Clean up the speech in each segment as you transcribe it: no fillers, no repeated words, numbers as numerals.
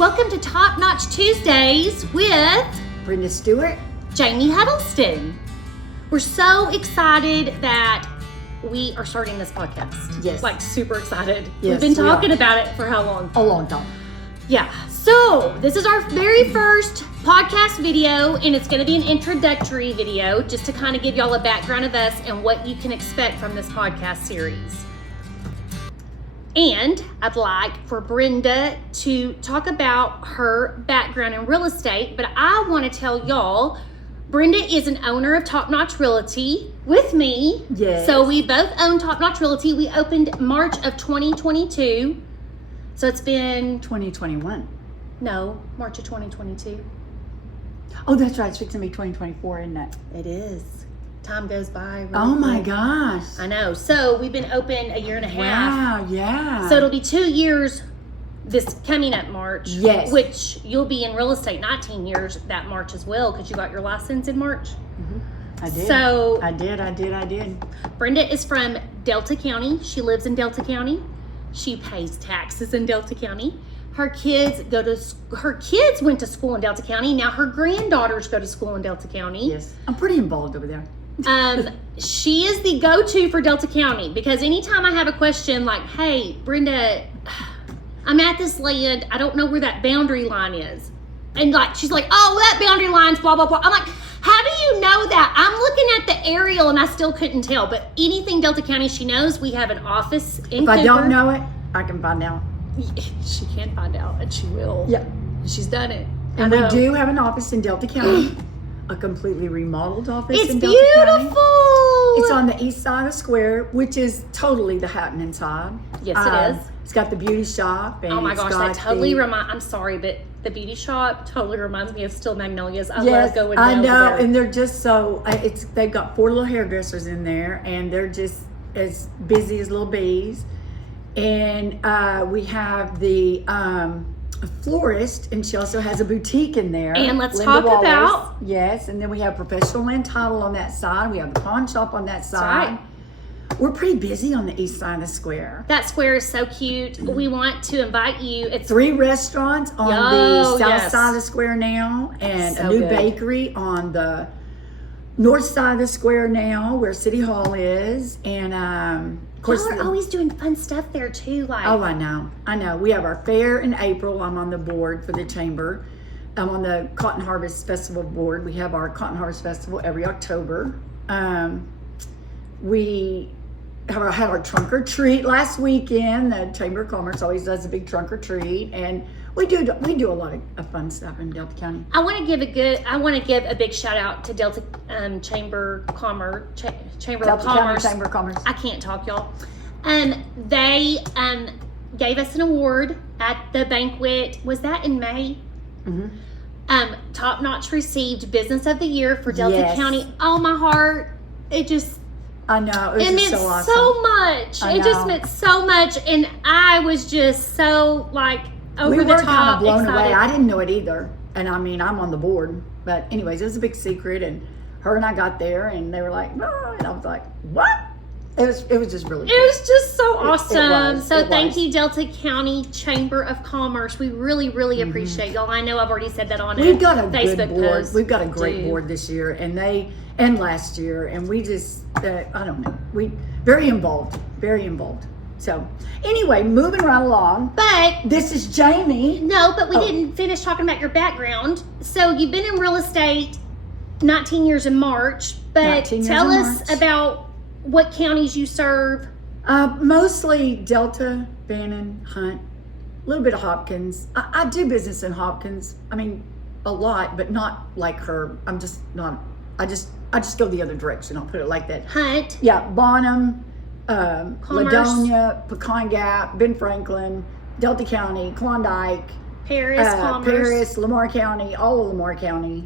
Welcome to Topnotch Tuesdays with Brenda Stewart, Jaime Huddleston. We're so excited that we are starting this podcast. Yes. Like super excited. Yes, We've been we talking are. about it for how long? A long time. Yeah. So this is our very first podcast video, and it's going to be an introductory video just to kind of give y'all a background of us and what you can expect from this podcast series. And I'd like for Brenda to talk about her background in real estate, but I want to tell y'all, Brenda is an owner of Topnotch Realty with me. Yes. So we both own Topnotch Realty. We opened March of 2022. So it's been, 2021. no, March of 2022. Oh, that's right. It's fixing to be 2024, isn't it? It is. Time goes by. Really Oh my quick. gosh. I know. So we've been open a year and a half. Wow, yeah. So it'll be 2 years this coming up March. Yes. Which you'll be in real estate 19 years that March as well, because you got your license in March. I did. So I did. Brenda is from Delta County. She lives in Delta County. She pays taxes in Delta County. Her kids went to school in Delta County. Now her granddaughters go to school in Delta County. Yes. I'm pretty involved over there. She is the go-to for Delta County, because anytime I have a question like, hey, Brenda, I'm at this land, I don't know where that boundary line is. And like, she's like, oh, that boundary line's blah, blah, blah. I'm like, how do you know that? I'm looking at the aerial and I still couldn't tell. But anything Delta County she knows, we have an office in If I Cooper. don't know it, I can find out. She can find out, and she will. Yeah. She's done it. And I we know. do have an office in Delta County. A completely remodeled office It's in Delta County. beautiful. It's on the east side of the square, which is totally the happening side. Yes, it is. It's got the beauty shop. And Oh my it's gosh, got that totally the- I'm sorry, but the beauty shop totally reminds me of Still Magnolias. I Yes, love going I down know, there. and they're just so. They've got 4 little hairdressers in there, and they're just as busy as little bees. And we have the florist, and she also has a boutique in there. And let's Linda talk Wallace. about- Yes, and then we have professional land title on that side. We have the pawn shop on that side. right. We're pretty busy on the east side of the square. That square is so cute. We want to invite you. It's 3 restaurants on Oh, the south yes. side of the square now, and So a new good. bakery on the north side of the square now, where City Hall is. And of course, y'all are always doing fun stuff there too. Like, oh, I know. We have our fair in April. I'm on the board for the chamber. I'm on the Cotton Harvest Festival board. We have our Cotton Harvest Festival every October. We had our trunk or treat last weekend. The Chamber of Commerce always does a big trunk or treat, and we do a lot of fun stuff in Delta County. I want to give a big shout out to Delta Chamber of Commerce. Chamber of Delta County Commerce. Chamber of Commerce. I can't talk, y'all. They gave us an award at the banquet. Was that in May? Mm-hmm. Topnotch received Business of the Year for Delta Yes. County. Oh, my heart! I know. It It was meant just so awesome. so much. I It just know. meant so much, and I was just so like over We the were top kind of blown excited. away. I didn't know it either. And I mean, I'm on the board. But anyways, it was a big secret. And her and I got there, and they were like, "Oh," and I was like, "What?" It was just really It cool. was just so awesome. was, So it thank was. you, Delta County Chamber of Commerce. We really, really appreciate y'all. I know I've already said that on We've got a Facebook good board. post. We've got a great Dude. board this year, and last year, and we just I don't know, we very involved. So anyway, moving right along. But This is Jamie. no, but we Oh. didn't finish talking about your background. So you've been in real estate 19 years in March, but 19 years tell in us March. about what counties you serve. Mostly Delta, Bannon, Hunt, a little bit of Hopkins. I do business in Hopkins. I mean, a lot, but not like her. I'm just not. I just go the other direction. I'll put it like that. Hunt. Yeah, Bonham, Commerce. Ladonia, Pecan Gap, Ben Franklin, Delta County, Klondike, Paris, Commerce. Paris, Lamar County, all of Lamar County,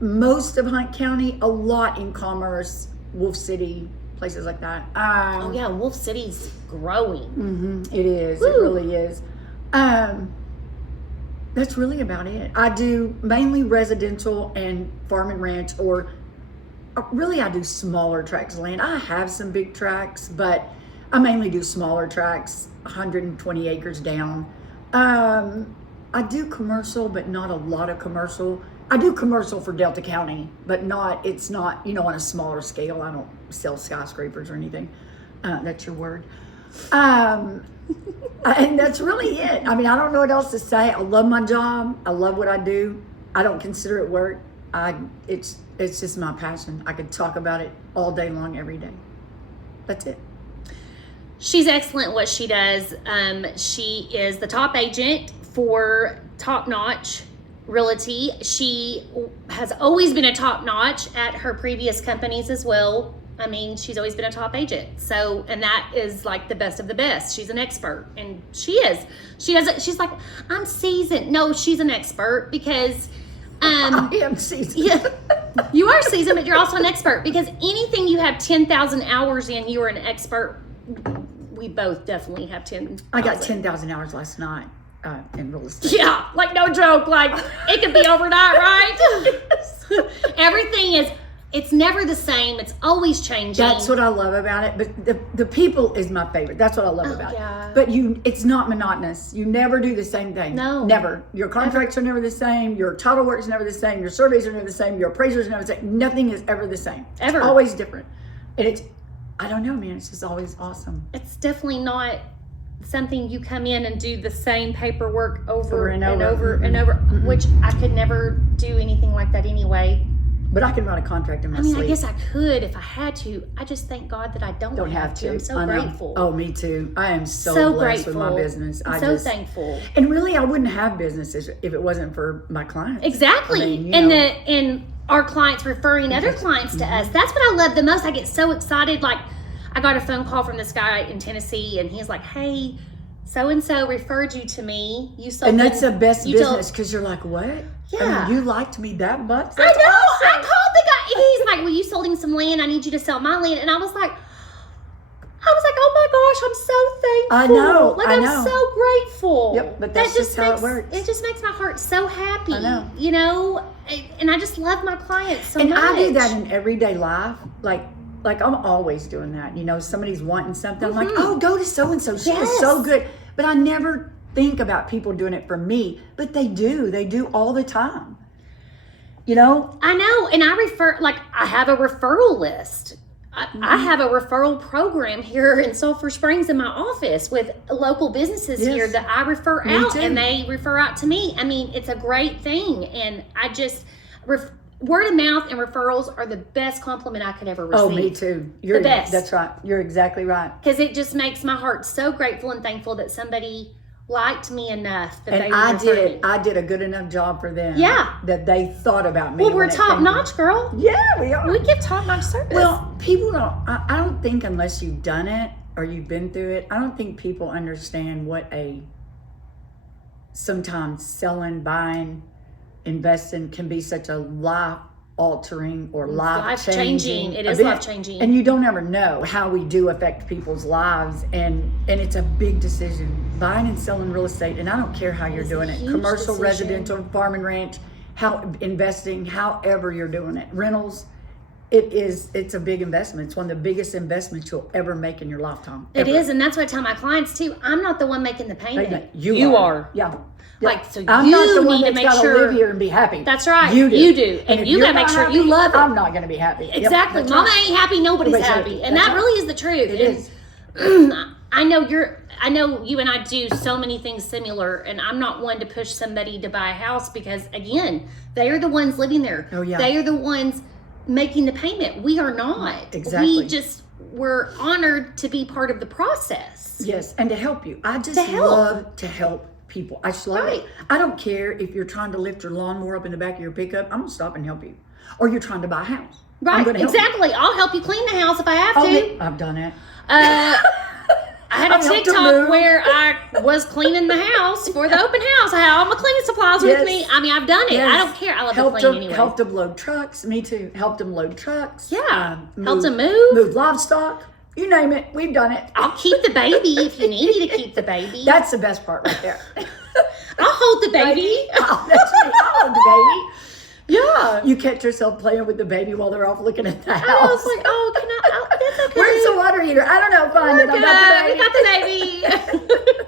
most of Hunt County, a lot in Commerce, Wolf City, places like that. Oh yeah, Wolf City's growing. It is. Woo. It really is. That's really about it. I do mainly residential and farm and ranch, or really I do smaller tracts of land. I have some big tracts, but I mainly do smaller tracts, 120 acres down. I do commercial, but not a lot of commercial. I do commercial for Delta County, but it's not, on a smaller scale. I don't sell skyscrapers or anything. That's your word. And that's really it. I mean, I don't know what else to say. I love my job. I love what I do. I don't consider it work. It's just my passion. I could talk about it all day long, every day. That's it. She's excellent at what she does. She is the top agent for Topnotch Realty. She has always been a top notch at her previous companies as well. I mean, she's always been a top agent. So, and that is like the best of the best. She's an expert, and she is. She's like, I'm seasoned. No, she's an expert because I am seasoned. Yeah, you are seasoned, but you're also an expert because anything you have 10,000 hours in, you are an expert. We both definitely have 10,000. I got 10,000 hours last night in real estate. Yeah, like no joke. Like it could be overnight, right? Everything it's never the same. It's always changing. That's what I love about it. But the people is my favorite. That's what I love about yeah. it. But it's not monotonous. You never do the same thing. No. Never. Your contracts are never the same. Your title work is never the same. Your surveys are never the same. Your appraisers are never the same. Nothing is ever the same. Ever. It's always different. And I don't know, man. It's just always awesome. It's definitely not something you come in and do the same paperwork over and over Mm-hmm. and over, Mm-hmm. which I could never do anything like that anyway. But I can run a contract in my sleep. I guess I could if I had to. I just thank God that I don't have to. I'm so grateful. Oh, me too. I am so blessed grateful with my business. I'm so thankful. And really, I wouldn't have businesses if it wasn't for my clients. Exactly. I mean, and our clients referring other clients to us. That's what I love the most. I get so excited. Like, I got a phone call from this guy in Tennessee, and he's like, "Hey, so and so referred you to me. You sold." And that's the best business because you're like, what? Yeah. I mean, you liked me that much? I know. That's I awesome. called the guy, and he's like, "Well, you sold him some land. I need you to sell my land." And I was like, "Oh my gosh, I'm so thankful." I know. Like I I'm know. so grateful. Yep, but that's just how it works. It just makes my heart so happy. I know. And I just love my clients so And much. I do that in everyday life. Like I'm always doing that. Somebody's wanting something. I'm like, oh, go to so-and-so. She is so good. But I never think about people doing it for me. But they do. They do all the time. I know. And I have a referral list. I have a referral program here in Sulphur Springs in my office with local businesses here that I refer out too. and they refer out to me. I mean, it's a great thing. And I just, word of mouth and referrals are the best compliment I could ever receive. Oh, me too. You're the best. That's right. You're exactly right. Because it just makes my heart so grateful and thankful that somebody liked me enough that they And I did a good enough job for them. Yeah. That they thought about me. Well, we're top notch, girl. Yeah, we are. We give top notch service. Well, people don't, I don't think unless you've done it or you've been through it, I don't think people understand what sometimes selling, buying, investing can be such a life-altering or life-changing. It is event. life-changing. And you don't ever know how we do affect people's lives. And it's a big decision. Buying and selling real estate, and I don't care how you're doing it. Commercial, decision. residential, farm and ranch, investing, however you're doing it. Rentals. It's a big investment. It's one of the biggest investments you'll ever make in your lifetime. It is, and that's what I tell my clients too. I'm not the one making the payment. You are. Yeah. Like, so I'm you not the one need to that's make gotta sure live here and be happy. That's right. You do. And if you you're gotta make not sure happy, you love it. I'm not gonna be happy. Yep, Exactly. that's Mama right. ain't happy, nobody's Everybody's happy. happy. And That's that right. really is the truth. It is. I know you and I do so many things similar, and I'm not one to push somebody to buy a house because, again, they are the ones living there. Oh, yeah. They are the ones making the payment. We are not. Exactly. We're honored to be part of the process. Yes, and to help you. I just help. love to help people. I just love Right. it. I don't care if you're trying to lift your lawnmower up in the back of your pickup. I'm gonna stop and help you. Or you're trying to buy a house. I'm Right, gonna help you. exactly. I'll help you clean the house if I have Oh, to. I've done it. I had a I've helped her TikTok move. where I was cleaning the house for the open house. I had all my cleaning supplies with Yes. me. I mean, I've done it. Yes. I don't care. I love to Helped clean them, anyway. helped them load trucks. Me too. Helped them load trucks. Yeah. Helped them move. Move livestock. You name it. We've done it. I'll keep the baby if you need me to keep the baby. That's the best part right there. I'll hold the baby. Oh, that's me. I love the baby. Yeah. You catch yourself playing with the baby while they're off looking at the house. I was like, oh, can I? Oh, that's okay. Where's the water heater? I don't know. Find it. I got the baby. We got the baby.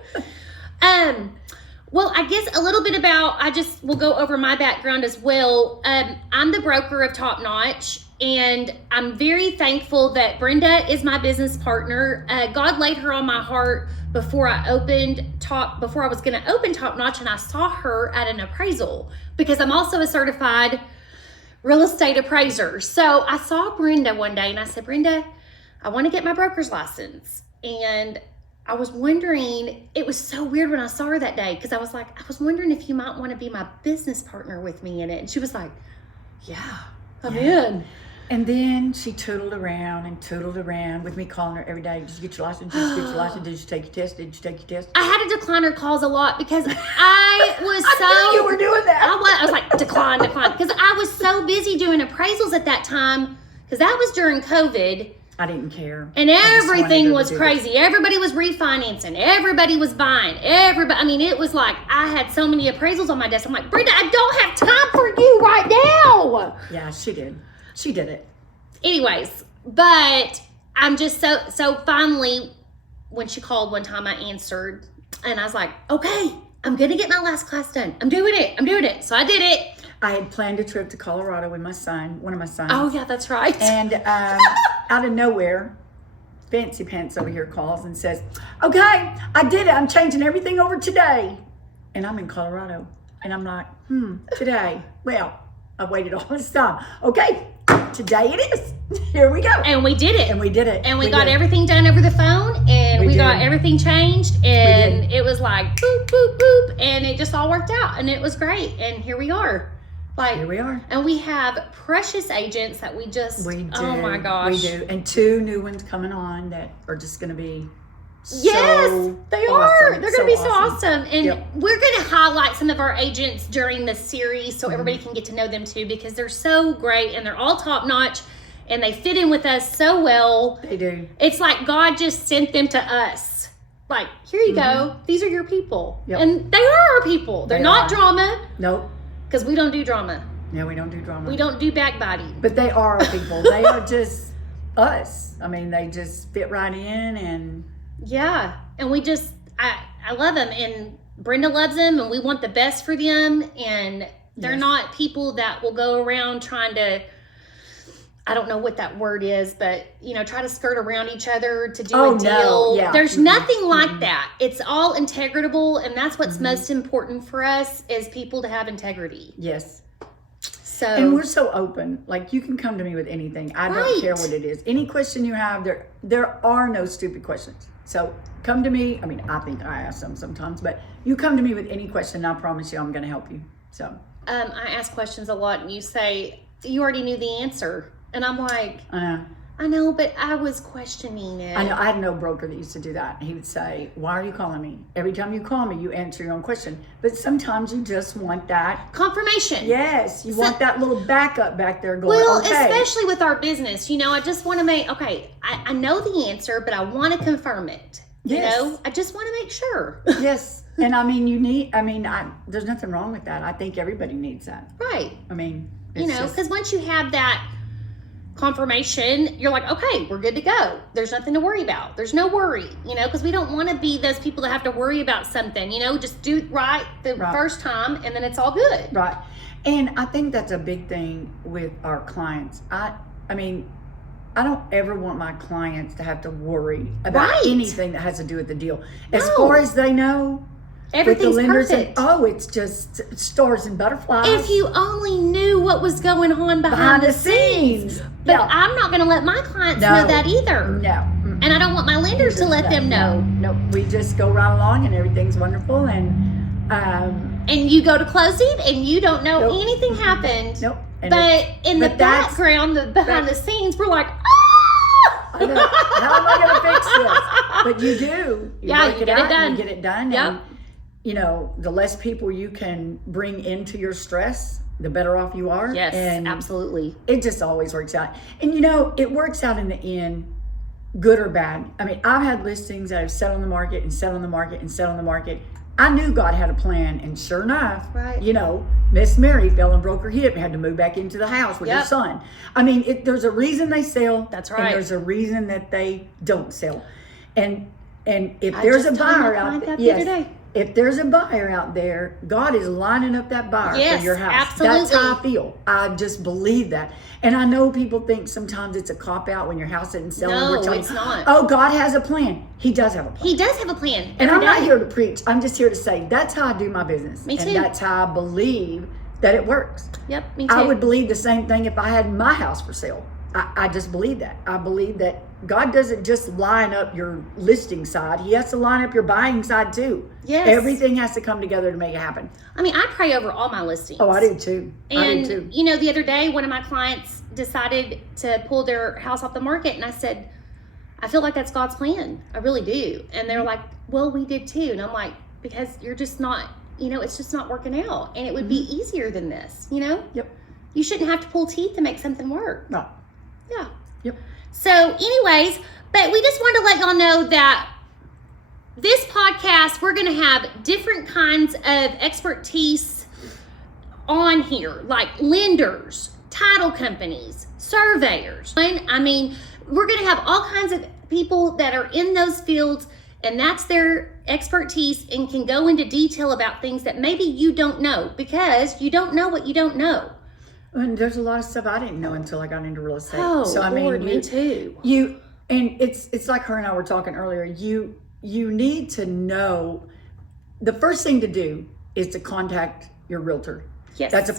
Well, I guess a little bit about, I just will go over my background as well. I'm the broker of Topnotch, and I'm very thankful that Brenda is my business partner. God laid her on my heart before I was going to open Topnotch, and I saw her at an appraisal because I'm also a certified real estate appraiser. So I saw Brenda one day and I said, Brenda, I want to get my broker's license. And I was wondering, it was so weird when I saw her that day because I was wondering if you might want to be my business partner with me in it. And she was like, yeah, I'm in. And then she tootled around with me calling her every day. Did you get your license? Did you get your license? Did you take your test? Did you take your test? I had to decline her calls a lot because I was I knew you were doing that. I was like, decline. Because I was so busy doing appraisals at that time because that was during COVID. I didn't care. And everything was crazy. Everybody was refinancing. Everybody was buying. It was like I had so many appraisals on my desk. I'm like, Brenda, I don't have time for you right now. Yeah, she did. She did it. Anyways, but I'm just so finally, when she called one time, I answered. And I was like, okay, I'm going to get my last class done. I'm doing it. So I did it. I had planned a trip to Colorado with my son, one of my sons. Oh, yeah, that's right. And out of nowhere, Fancy Pants over here calls and says, okay, I did it. I'm changing everything over today. And I'm in Colorado. And I'm like, today. Well, I waited all this time. Okay, today it is. Here we go. And we did it. And we did it. And we got everything done over the phone. And we got everything changed. And it was like, boop, boop, boop. And it just all worked out. And it was great. And here we are. Here we are. And we have precious agents that we do. Oh my gosh. We do. And 2 new ones coming on that are just going to be yes, they are. They're going to be so awesome. And we're going to highlight some of our agents during the series so everybody can get to know them too because they're so great and they're all top notch and they fit in with us so well. They do. It's like God just sent them to us. Like, here you go. These are your people. Yep. And they are our people. They're not drama. Nope. Because we don't do drama. No, we don't do drama. We don't do backbiting. But they are our people. They are just us. I mean, they just fit right in and... Yeah. And we just, I love them. And Brenda loves them. And we want the best for them. And they're not people that will go around trying to, I don't know what that word is, but, try to skirt around each other to do a deal. No. Yeah. There's nothing like that. It's all integritable. And that's what's most important for us is people to have integrity. Yes. So, and we're so open. Like, you can come to me with anything. I don't care what it is. Any question you have, there are no stupid questions. So come to me. I mean, I think I ask them sometimes, but you come to me with any question, and I promise you I'm going to help you. So I ask questions a lot, and you say, you already knew the answer. And I'm like, I know, but I was questioning it. I know. I had no broker that used to do that. He would say, why are you calling me? Every time you call me, you answer your own question. But sometimes you just want that confirmation. Yes. You want that little backup back there going, especially with our business, I just want to make, I know the answer, but I want to confirm it. Yes. I just want to make sure. Yes. And there's nothing wrong with that. I think everybody needs that. Right. I mean, because once you have that confirmation, you're like, okay, we're good to go. There's nothing to worry about. There's no worry, because we don't want to be those people that have to worry about something, just do right the first time and then it's all good. Right. And I think that's a big thing with our clients. I don't ever want my clients to have to worry about anything that has to do with the deal. As far as they know, everything's perfect. It's just stars and butterflies. If you only knew what was going on behind the scenes. But I'm not going to let my clients know that either. No. And I don't want my lenders to let them know. No. We just go right along and everything's wonderful. And you go to closing and you don't know anything happened. Nope. But in the background, behind the scenes, we're like, I know. How am I going to fix this? But you do. You get it done. Yep. And, the less people you can bring into your stress, the better off you are. Yes, and absolutely. It just always works out. And, it works out in the end, good or bad. I mean, I've had listings that have set on the market and set on the market and set on the market. I knew God had a plan, and sure enough, Miss Mary fell and broke her hip and had to move back into the house with her son. I mean, there's a reason they sell. That's right. And there's a reason that they don't sell. And if there's a buyer out there, if there's a buyer out there, God is lining up that buyer Yes, for your house. absolutely. That's how I feel. I just believe that. And I know people think sometimes it's a cop-out when your house isn't selling. No, We're telling it's you, not. oh, God has a plan. He does have a plan. He does have a plan. And I'm every not day. here to preach. I'm just here to say that's how I do my business. Me too. And that's how I believe that it works. Yep, me too. I would believe the same thing if I had my house for sale. I just believe that. I believe that God doesn't just line up your listing side. He has to line up your buying side too. Yes. Everything has to come together to make it happen. I mean, I pray over all my listings. Oh, I do too. I do And, too. you know, the other day, one of my clients decided to pull their house off the market, and I said, I feel like that's God's plan. I really do. And they're like, well, we did too. And I'm like, because you're just not, you know, it's just not working out. And it would be easier than this, you know? Yep. You shouldn't have to pull teeth to make something work. No. Yeah. Yep. So anyways, but we just wanted to let y'all know that this podcast, we're going to have different kinds of expertise on here, like lenders, title companies, surveyors. I mean, we're going to have all kinds of people that are in those fields, and that's their expertise and can go into detail about things that maybe you don't know, because you don't know what you don't know. And there's a lot of stuff I didn't know until I got into real estate. Oh, so I Lord, mean, me too. And it's like her and I were talking earlier. You need to know. The first thing to do is to contact your realtor. Yes. That's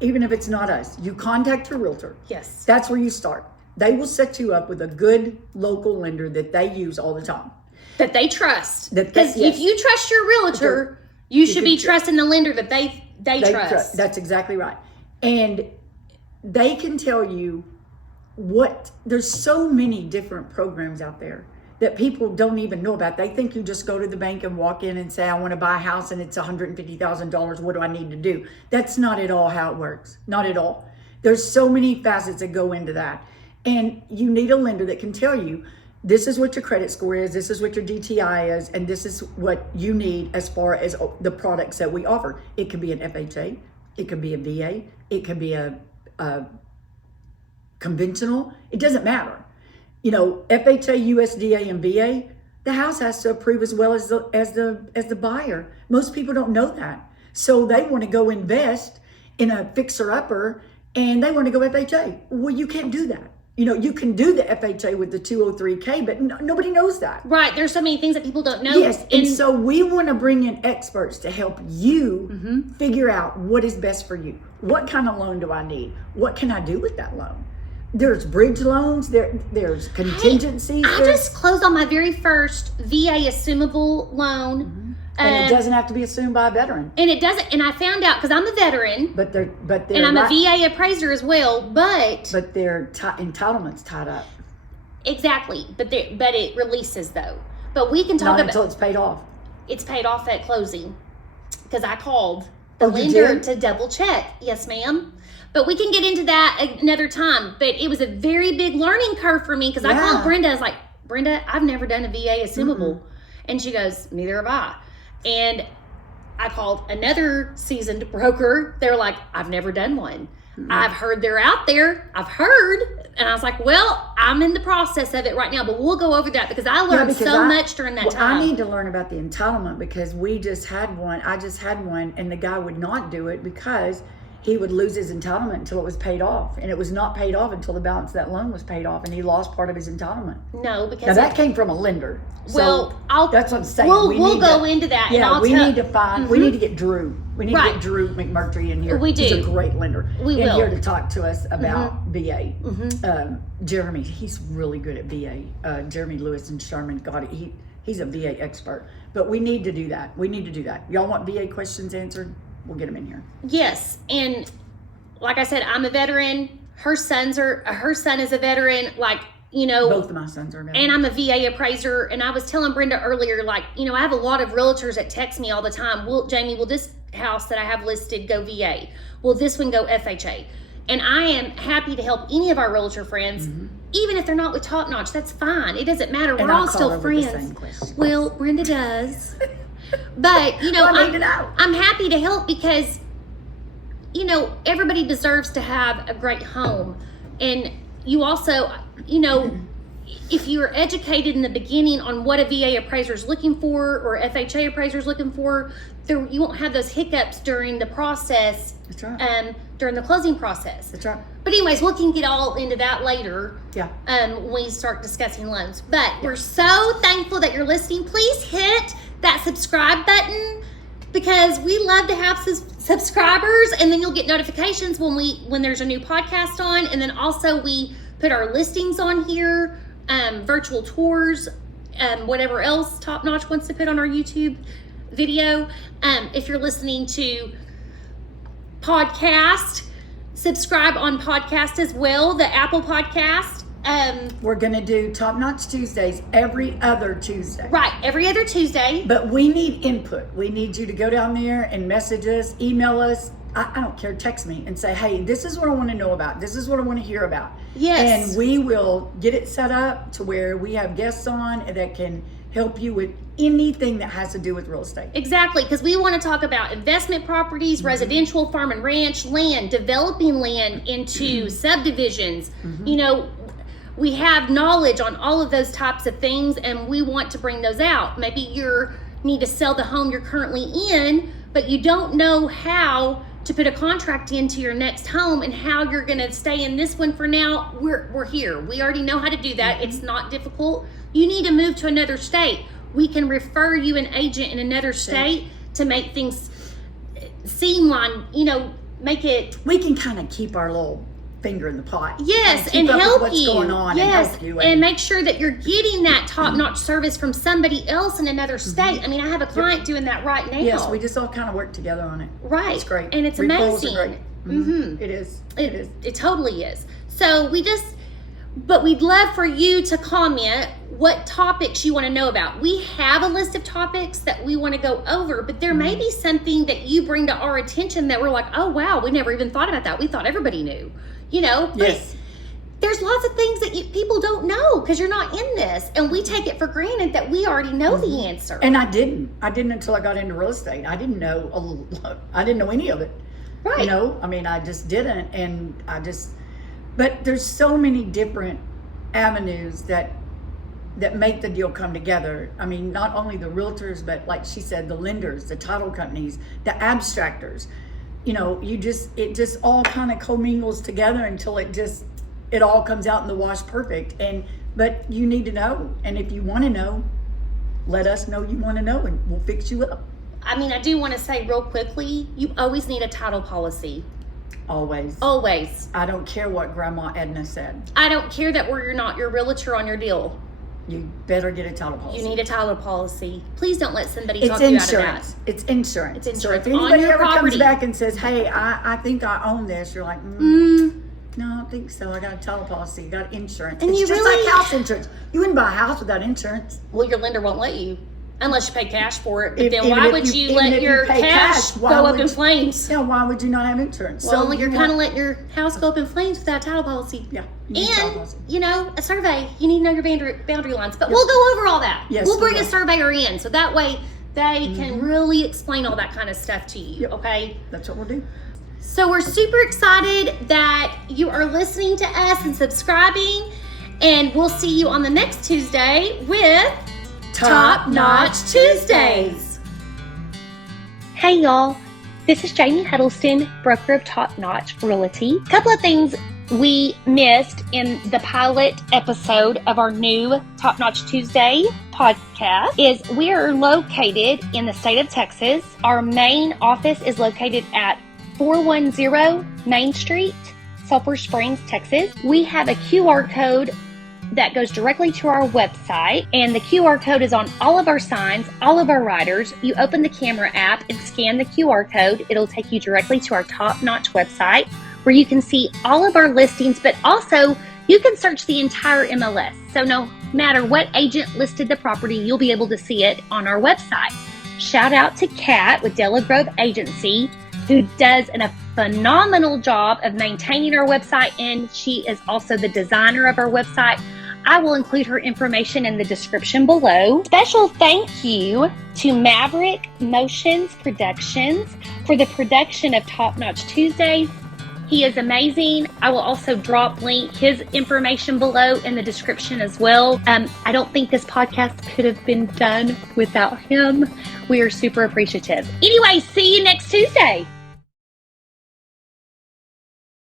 even if it's not us, you contact your realtor. Yes. That's where you start. They will set you up with a good local lender that they use all the time. That they trust. That Because yes. if you trust your realtor, you should be trusting the lender that they trust. That's exactly right. And they can tell you there's so many different programs out there that people don't even know about. They think you just go to the bank and walk in and say, I want to buy a house and it's $150,000. What do I need to do? That's not at all how it works. Not at all. There's so many facets that go into that. And you need a lender that can tell you, this is what your credit score is, this is what your DTI is, and this is what you need as far as the products that we offer. It could be an FHA, it could be a VA, it could be a conventional. It doesn't matter. You know, FHA, USDA, and VA, the house has to approve as well as the buyer. Most people don't know that, so they want to go invest in a fixer-upper, and they want to go FHA. Well, you can't do that. You know, you can do the FHA with the 203K, but nobody knows that. Right. There's so many things that people don't know. Yes, and so we want to bring in experts to help you figure out what is best for you. What kind of loan do I need? What can I do with that loan? There's bridge loans. There's contingencies. I just closed on my very first VA assumable loan. And it doesn't have to be assumed by a veteran. And it doesn't. And I found out, because I'm a veteran. But they're and I'm a VA appraiser as well. But their entitlements tied up. Exactly. But it releases though. But we can talk Not about until it's paid off. It's paid off at closing, because I called the Oh, you lender did? to double check. Yes, ma'am. But we can get into that another time. But it was a very big learning curve for me, because I called Brenda. I was like, Brenda, I've never done a VA assumable. And she goes, neither have I. And I called another seasoned broker. They're like, I've never done one. I've heard they're out there. I've heard. And I was like, well, I'm in the process of it right now, but we'll go over that, because I learned so much during that time. I need to learn about the entitlement, because we just had one. I just had one, and the guy would not do it because he would lose his entitlement until it was paid off. And it was not paid off until the balance of that loan was paid off, and he lost part of his entitlement. No, because now that came from a lender. Well, that's what I'm saying. We'll go into that. Yeah, and we need to find. We need to get Drew. We need to Right. get Drew McMurtre in here. We do. He's a great lender. We in will. here to talk to us about VA. Jeremy, he's really good at VA. Jeremy Lewis and Sherman. God, he's a VA expert. But we need to do that. We need to do that. Y'all want VA questions answered? We'll get them in here. Yes, and like I said, I'm a veteran. Her son is a veteran. Like, you know, Both of my sons are veterans. and I'm a VA appraiser. And I was telling Brenda earlier, like, you know, I have a lot of realtors that text me all the time. Jamie, will this house that I have listed go VA? Will this one go FHA? And I am happy to help any of our realtor friends, even if they're not with Topnotch. That's fine. It doesn't matter. We're all still friends. Well, Brenda does. But, you know, Well, I need to know. I'm happy to help, because, you know, everybody deserves to have a great home. And you also, you know, if you're educated in the beginning on what a VA appraiser is looking for or FHA appraiser is looking for, you won't have those hiccups during the process. That's right. During the closing process. That's right. But anyways, we can get all into that later. Yeah. When we start discussing loans. But we're so thankful that you're listening. Please hit that subscribe button because we love to have subscribers, and then you'll get notifications when there's a new podcast on, and then also we put our listings on here, virtual tours, whatever else Topnotch wants to put on our YouTube video. If you're listening to podcast, subscribe on podcast as well, the Apple Podcast. We're going to do Topnotch Tuesdays every other Tuesday. Right, every other Tuesday. But we need input. We need you to go down there and message us, email us. I don't care, text me and say, hey, this is what I want to know about. This is what I want to hear about. Yes. And we will get it set up to where we have guests on that can help you with anything that has to do with real estate. Exactly, because we want to talk about investment properties, residential, farm and ranch, land, developing land into subdivisions. You know, we have knowledge on all of those types of things, and we want to bring those out. Maybe you need to sell the home you're currently in, but you don't know how to put a contract into your next home and how you're going to stay in this one for now. We're here. We already know how to do that. It's not difficult. You need to move to another state. We can refer you an agent in another state to make things seem like, make it. We can kind of keep our little finger in the pot. Yes, and help what's you. Going on yes, and help you. And make sure that you're getting that top-notch service from somebody else in another state. I mean, I have a client doing that right now. Yes, we just all kind of work together on it. Right. It's great. And it's Referrals amazing. are great. It is. It is. It totally is. So but we'd love for you to comment what topics you want to know about. We have a list of topics that we want to go over, but there may be something that you bring to our attention that we're like, oh wow, we never even thought about that. We thought everybody knew, but yes. There's lots of things that people don't know because you're not in this, and we take it for granted that we already know the answer. And I didn't until I got into real estate. I didn't know any of it. Right. I mean, I just didn't, and but there's so many different avenues that make the deal come together. I mean, not only the realtors, but like she said, the lenders, the title companies, the abstractors. It just all kind of commingles together until it all comes out in the wash perfect. But you need to know, and if you want to know, let us know you want to know, and we'll fix you up. I mean, I do want to say real quickly, you always need a title policy. Always. I don't care what Grandma Edna said. I don't care that you're not your realtor on your deal. You better get a title policy. You need a title policy. Please don't let somebody talk you out of that. It's insurance. It's insurance. So if anybody ever property. comes back and says, hey, I think I own this, you're like, no, I don't think so. I got a title policy. You got insurance. And it's you just really like house insurance. You wouldn't buy a house without insurance. Well, your lender won't let you. Unless you pay cash for it. But If- then even why if would you- you even let if you your pay cash cash, go why up would in you- flames? Yeah, why would you not have insurance? Well, you're you kind of want- letting your house go up in flames without a title policy. Yeah. You need a title policy. And, a survey. You need to know your boundary lines. But we'll go over all that. Yes, we'll we bring a will. surveyor in. So that way they can really explain all that kind of stuff to you. Yep. Okay? That's what we'll do. So we're super excited that you are listening to us and subscribing. And we'll see you on the next Tuesday with Top-Notch Tuesdays. Hey y'all, this is Jaime Huddleston, broker of Topnotch Realty. A couple of things we missed in the pilot episode of our new Topnotch Tuesday podcast is we are located in the state of Texas. Our main office is located at 410 Main Street, Sulphur Springs, Texas. We have a QR code that goes directly to our website, and the QR code is on all of our signs, all of our riders. You open the camera app and scan the QR code. It'll take you directly to our Topnotch website where you can see all of our listings, but also you can search the entire MLS. So no matter what agent listed the property, you'll be able to see it on our website. Shout out to Kat with Delagrove Agency, who does a phenomenal job of maintaining our website, and she is also the designer of our website. I will include her information in the description below. Special thank you to Maverick Motions Productions for the production of Topnotch Tuesdays. He is amazing. I will also link his information below in the description as well. I don't think this podcast could have been done without him. We are super appreciative. Anyway, see you next Tuesday.